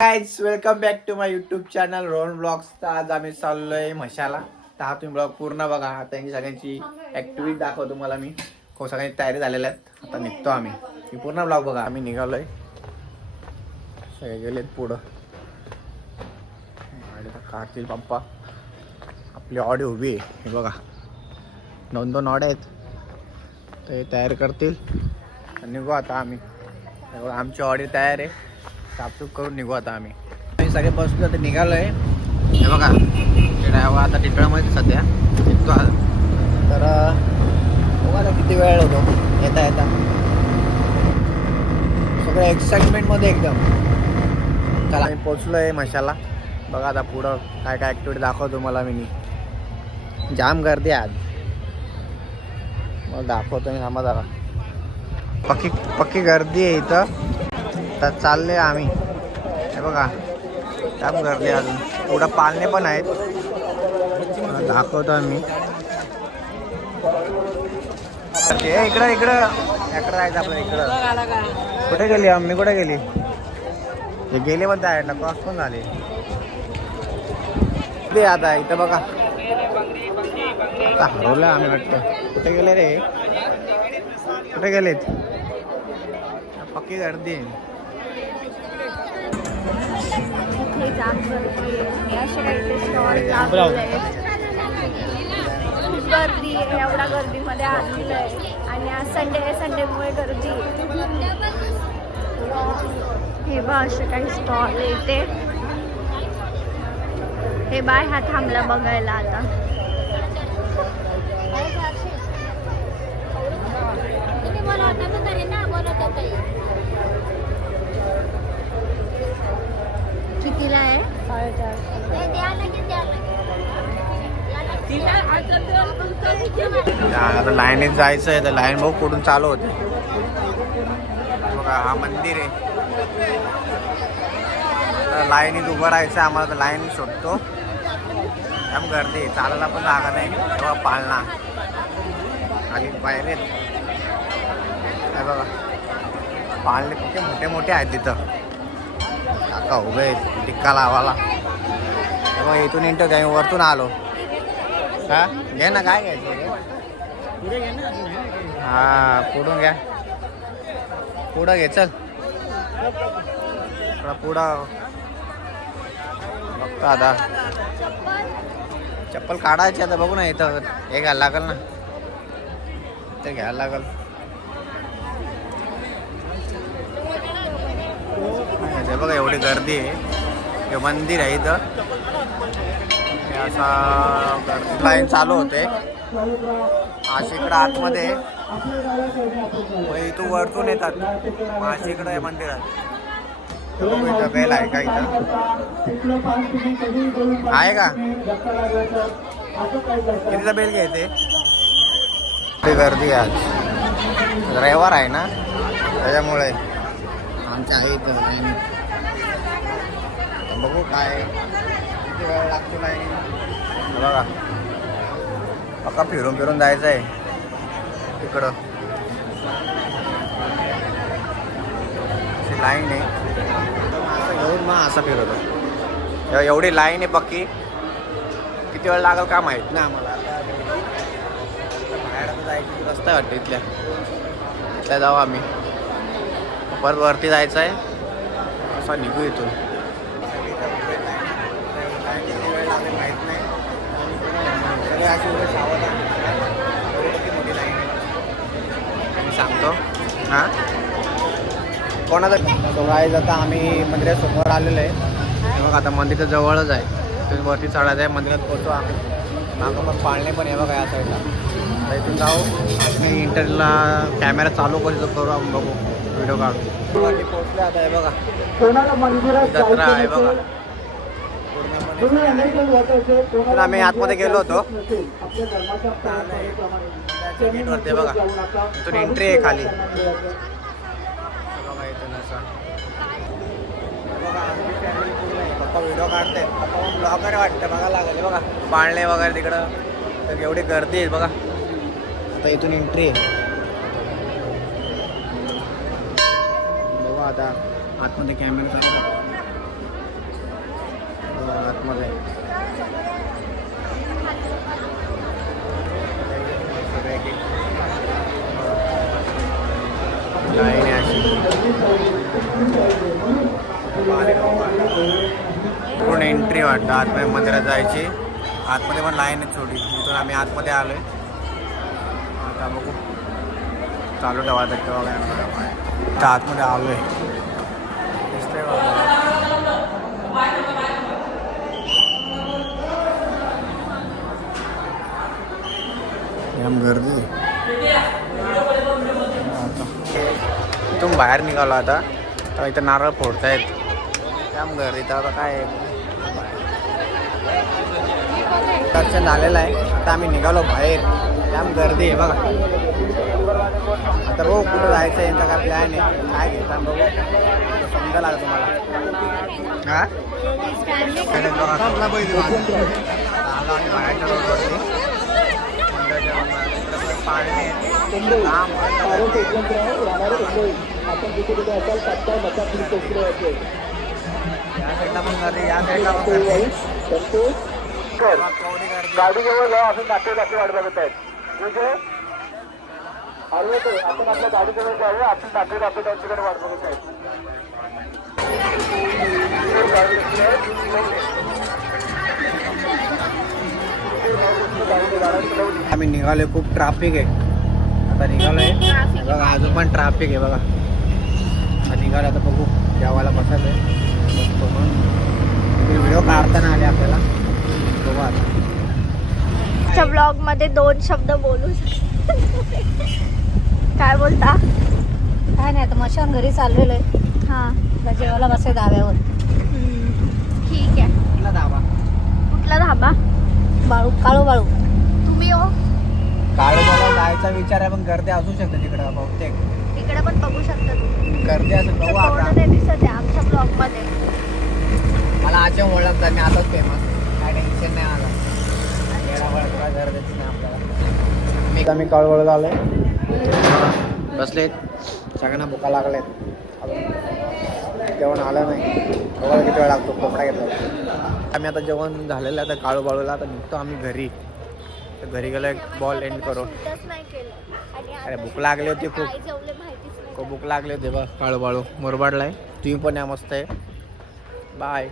Guys welcome back to my YouTube channel Rohan blogs. तर आज आम्ही चाललोय म्हशाला. तर हा तुम्ही ब्लॉग पूर्ण बघा. आता यांची सगळ्यांची ऍक्टिव्हिटी दाखवतो तुम्हाला मी. खूप सगळ्यांची तयारी झालेल्या आहेत. आता निघतो आम्ही. ही पूर्ण ब्लॉग बघा. आम्ही निघालोय. सगळे गेलेत पुढं. काढतील पप्पा. आपली ऑडी उभी आहे. हे बघा 2-2 ऑड्या आहेत. तर हे तयार करतील. निघू आता आम्ही. आमची ऑडी तयार आहे. साफसूफ करून निघू आता आम्ही सगळे बसलो. आता निघालोय. हे बघा ड्रायव्हर आता टिटळामध्ये सध्या निघतो. तर बघा किती वेळ होतो येता येता. सगळं एक्साइटमेंटमध्ये एकदम. चला आम्ही पोचलोय म्हशाला. बघा आता पुढं काय काय ॲक्टिव्हिटी दाखवतो मला मी. जाम गर्दी आज. मग दाखवतो मी. थांबा जरा. पक्की गर्दी आहे इथं. तर चालले आम्ही. हे बघा जाम गर्दी. अजून पुढं पाळणे पण आहेत. दाखवतो आम्ही. इकडं जायचं आपलं. इकडं कुठे गेली आम्ही? कुठे गेली? हे गेले पण त्या साईडला क्रॉस पण झाले. ते आता इथं बघा हरवलं आम्ही वाटतं. कुठे गेले रे? कुठे गेलेत? पक्की गर्दी आहे. जाम गर्दी आहे. असे काही स्टॉल लागले. खूप गर्दी आहे. एवढ्या गर्दीमध्ये आलेलं आहे. आणि आज संडेमुळे गर्दी. हे बा असे काही स्टॉल आहे इथे. हे बाय हा थांबला बघायला आता. कितीला आहे? आता लाईनीत जायचं आहे. तर लाईन भाऊ कुठून चालू होते बघा. हा मंदिर आहे. तर लाईनीत उभं राहायचं आम्हाला. तर लाईन शोधतो. त्याम गर्दी. चालायला पण जागा नाही. तेव्हा पाळणा आणि पायरेत. काय बघा पाळणे किती मोठे आहेत तिथं. काका उभे आहेत टिक्का लावाला. तेव्हा इथून इंटरव्ह्यू आम्ही वरतून आलो. हा घे ना. काय घ्यायचं? हा पुढून घ्या. पुढं घे. चल पुढं बघतो आता. चप्पल काढायची आता. बघू ना इथं हे घ्यायला लागल ना. ते घ्यायला लागल. बघा एवढी गर्दी आहे. हे मंदिर आहे इथं. असा लाईन चालू होते. अशी इकडं आतमध्ये. इथून वरतून येतात. अशी इकडं आहे मंदिरात. इथं बेल आहे का? इथं आहे का? कितीचा बेल घ्यायचे? ते गर्दी आज रविवार आहे ना त्याच्यामुळे. आमच्या आहे इथं. बघू काय किती वेळ लागतो. लाईन बघा. पक्का फिरून जायचं आहे तिकडं. लाईन आहे. असं घेऊन मग असं फिरवतो. एवढी लाईन आहे पक्की. किती वेळ लागेल का माहीत नाही आम्हाला. आता बाहेर आता जायची रस्ता वाटतं इथल्या जाऊ आम्ही. परत वरती जायचं आहे. असा निघू इथून. वेळ लागेल माहीत नाही. सगळे अशी मोठी लाईन आहे सांगतो. हां कोणाचा सोहळा जाता. आम्ही मंदिरासमोर आलेलो आहे. मग आता मंदिर जवळच आहे. तुम्ही वरती चढायचं आहे. मंदिरात पोहोचतो आम्ही. मागं मग पाळणे पण आहे बघा या साईडला. तर इथून जाऊ. मी इंटरव्ह्यूला कॅमेरा चालू करू आपण. बघू व्हिडिओ काढू. वरती पोहोचले आता. हे बघा जत्रा आहे बघा. आम्ही आतमध्ये गेलो होतो. गेटवरती बघा. इथून एंट्री आहे खाली. बघा इथून असं. पप्पा व्हिडिओ काढते. पप्पा मग ब्लॉगर वाटतं. बघा लागले बघा पाळणे वगैरे तिकडं. तर एवढी गर्दी आहे बघा. आता इथून एंट्री आहे. बघा आता आतमध्ये कॅमेरा आले लोक पूर्ण एंट्री वाटतं आतमध्ये मंदिरात जायची. आतमध्ये पण लाईन आहे थोडी. इथून आम्ही आतमध्ये आलोय. आता बघू चालू ठेवा भेटतं बघा. आतमध्ये आलोय दिसतंय बघा. एकदम गर्दी. इथून बाहेर निघालो आता तर इथं नारळ फोडतायत. त्याम गर्दी तर आता काय दर्शन झालेलं आहे. आता आम्ही निघालो बाहेर. त्याम गर्दी आहे बघा. आता बघू कुठं जायचं यांचा काय प्लॅन आहे. काय घेता बघू समजा लागतं तुम्हाला. हा आलो आम्ही बाहेरच्या रोडवरती. पाणी या साईडला पण गर्दी. या साईडला पण गर्दी. गाडी जवळ आपण नातेवाईक वाट बघत आहेत. ठीक आहे आपण आपल्या गाडीजवळ जाऊ. आपण नातेवाईक त्यांच्याकडे वाट बघत आहेत. आम्ही निघालोय. खूप ट्रॅफिक आहे. आता निघालोय बघा. अजून पण ट्रॅफिक आहे बघा. आता निघालो. आता बघू जेवायला बसायचं आहे. व्हिडिओ काढताना आले आपल्याला. बघू आता ब्लॉग मध्ये 2 शब्द बोलू काय बोलता? काय नाही आता मशान घरी चाललेलो आहे. हा जेवायला बसाय धाब्यावर. ठीक आहे. कुठला धाबा? कुठला धाबा? बाळू काळू बाळू. तुम्ही हो काळोबाला जायचा विचार आहे पण गर्दी असू शकते तिकडं बहुतेक. तिकडे पण बघू शकता तुम्ही. गर्दी असं बघू आता. बोर्ड नाही दिसत आहे आमच्या ब्लॉग मध्ये. मला आजच्या ओळखतात. मी आताच फेमस. काय टेन्शन नाही आला. काय गरजेचं नाही आपल्याला. मी काळवळ आलोय. बसलेत. सगळ्यांना भुका लागलेत. जेवण आलं नाही. बघायला किती वेळ लागतो. कोपडा घेतला. आम्ही आता जेवण झालेलं आहे. आता काळूबाळूला आता निघतो आम्ही घरी. तर घरी गेलो एक बॉल एंड करू. नाही केलं आणि अरे भूक लागली होती खूप. काय जेवले माहितीच नाही. खूप भूक लागली होती बघ. काळूबाळू मुरबाडला आहे. तुम्ही पण या मस्त आहे. बाय.